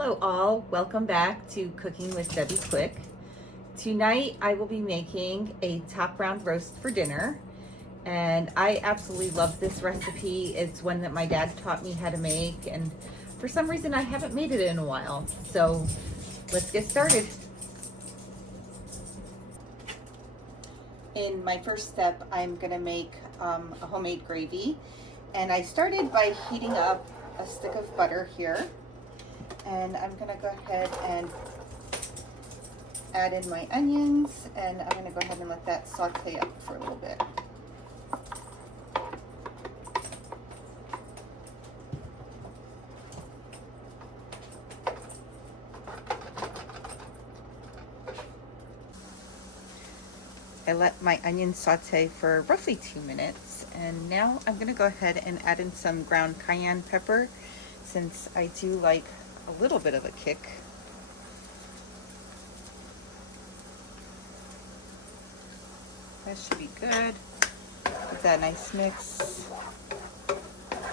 Hello all, welcome back to Cooking with Debbie Quick. Tonight I will be making a top round roast for dinner, and I absolutely love this recipe. It's one that my dad taught me how to make, and for some reason I haven't made it in a while. So let's get started. In my first step, I'm gonna make a homemade gravy, and I started by heating up a stick of butter here. And I'm gonna go ahead and add in my onions, and I'm gonna go ahead and let that saute up for a little bit. I let my onions saute for roughly 2 minutes, and now I'm gonna go ahead and add in some ground cayenne pepper, since I do like a little bit of a kick. That should be good. Give that a nice mix.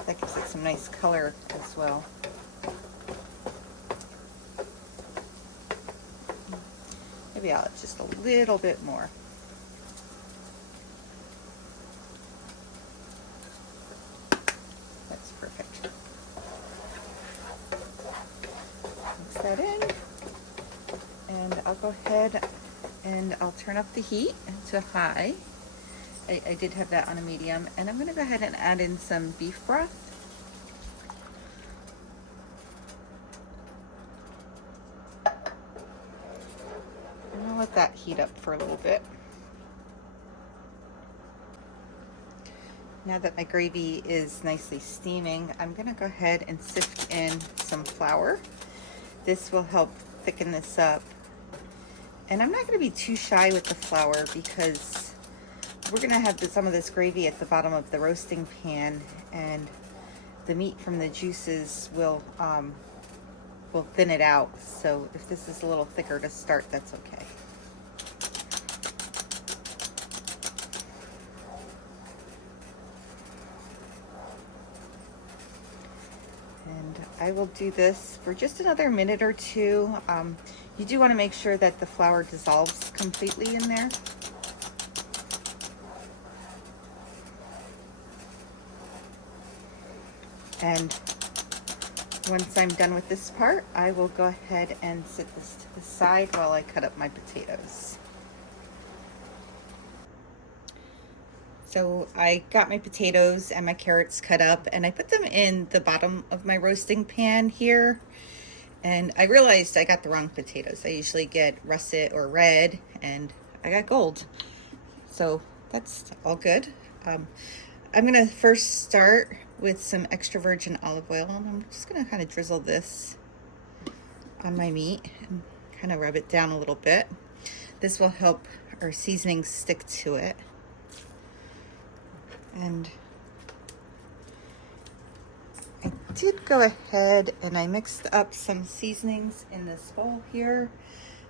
That gives it some nice color as well. Maybe I'll add just a little bit more. That's perfect. Mix that in, and I'll go ahead and I'll turn up the heat to high. I did have that on a medium, and I'm going to go ahead and add in some beef broth. And I'll let that heat up for a little bit. Now that my gravy is nicely steaming, I'm going to go ahead and sift in some flour. This will help thicken this up. And I'm not going to be too shy with the flour, because we're going to have some of this gravy at the bottom of the roasting pan, and the meat from the juices will thin it out. So if this is a little thicker to start, that's okay. And I will do this for just another minute or two. You do want to make sure that the flour dissolves completely in there. And once I'm done with this part, I will go ahead and set this to the side while I cut up my potatoes. So I got my potatoes and my carrots cut up, and I put them in the bottom of my roasting pan here. And I realized I got the wrong potatoes. I usually get russet or red, and I got gold. So that's all good. I'm gonna first start with some extra virgin olive oil, and I'm just gonna kind of drizzle this on my meat and kind of rub it down a little bit. This will help our seasonings stick to it. And I did go ahead and I mixed up some seasonings in this bowl here.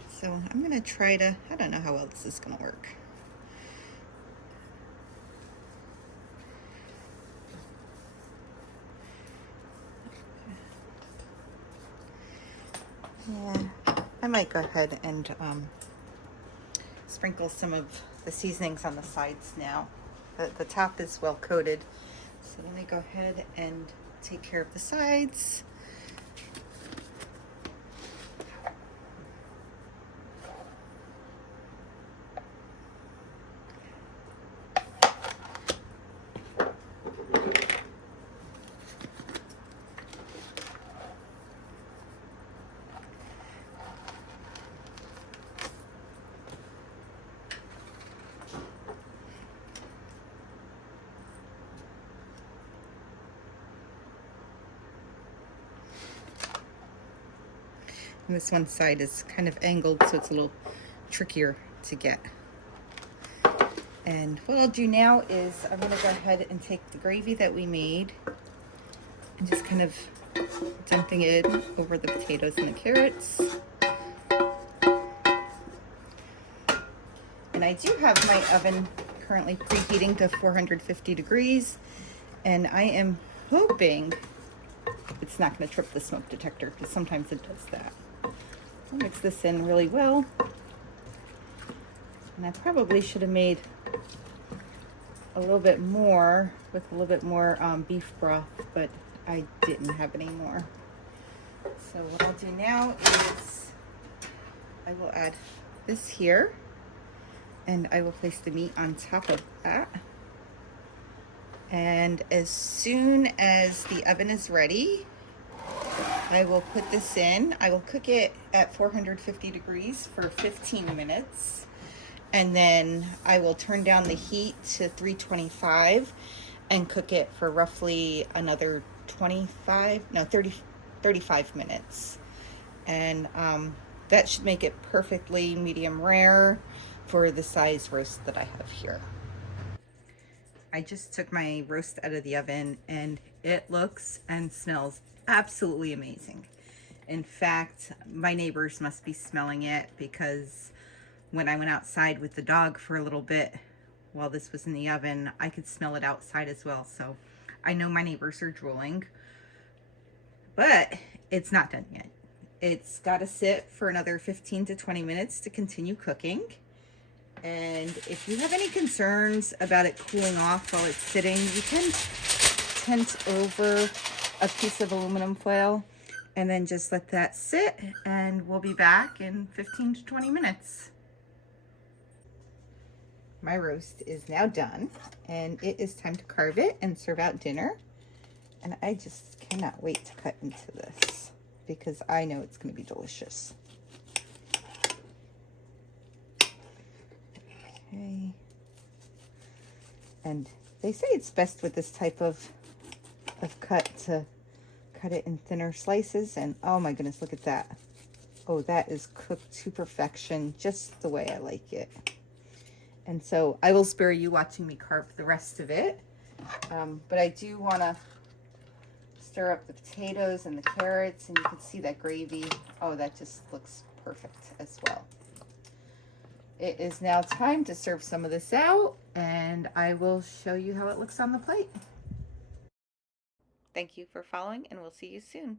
So I'm gonna try to, I don't know how well this is gonna work. Yeah, I might go ahead and sprinkle some of the seasonings on the sides now. The top is well coated, so let me go ahead and take care of the sides. And this one side is kind of angled, so it's a little trickier to get. And what I'll do now is I'm going to go ahead and take the gravy that we made and just kind of dumping it over the potatoes and the carrots. And I do have my oven currently preheating to 450 degrees, and I am hoping it's not going to trip the smoke detector, because sometimes it does that. I'll mix this in really well. And I probably should have made a little bit more with a little bit more beef broth, but I didn't have any more. So what I'll do now is I will add this here, and I will place the meat on top of that. And as soon as the oven is ready, I will put this in. I will cook it at 450 degrees for 15 minutes. And then I will turn down the heat to 325 and cook it for roughly another 35 minutes. And that should make it perfectly medium rare for the size roast that I have here. I just took my roast out of the oven and it looks and smells absolutely amazing. In fact, my neighbors must be smelling it, because when I went outside with the dog for a little bit while this was in the oven, I could smell it outside as well. So I know my neighbors are drooling, but it's not done yet. It's got to sit for another 15 to 20 minutes to continue cooking. And if you have any concerns about it cooling off while it's sitting, you can tent over a piece of aluminum foil and then just let that sit, and we'll be back in 15 to 20 minutes. My roast is now done, and it is time to carve it and serve out dinner. And I just cannot wait to cut into this, because I know it's going to be delicious. Okay. And they say it's best with this type of cut to cut it in thinner slices. And oh my goodness, look at that. Oh, that is cooked to perfection, just the way I like it. And so I will spare you watching me carve the rest of it. But I do want to stir up the potatoes and the carrots, and you can see that gravy. Oh, that just looks perfect as well. It is now time to serve some of this out, and I will show you how it looks on the plate. Thank you for following, and we'll see you soon.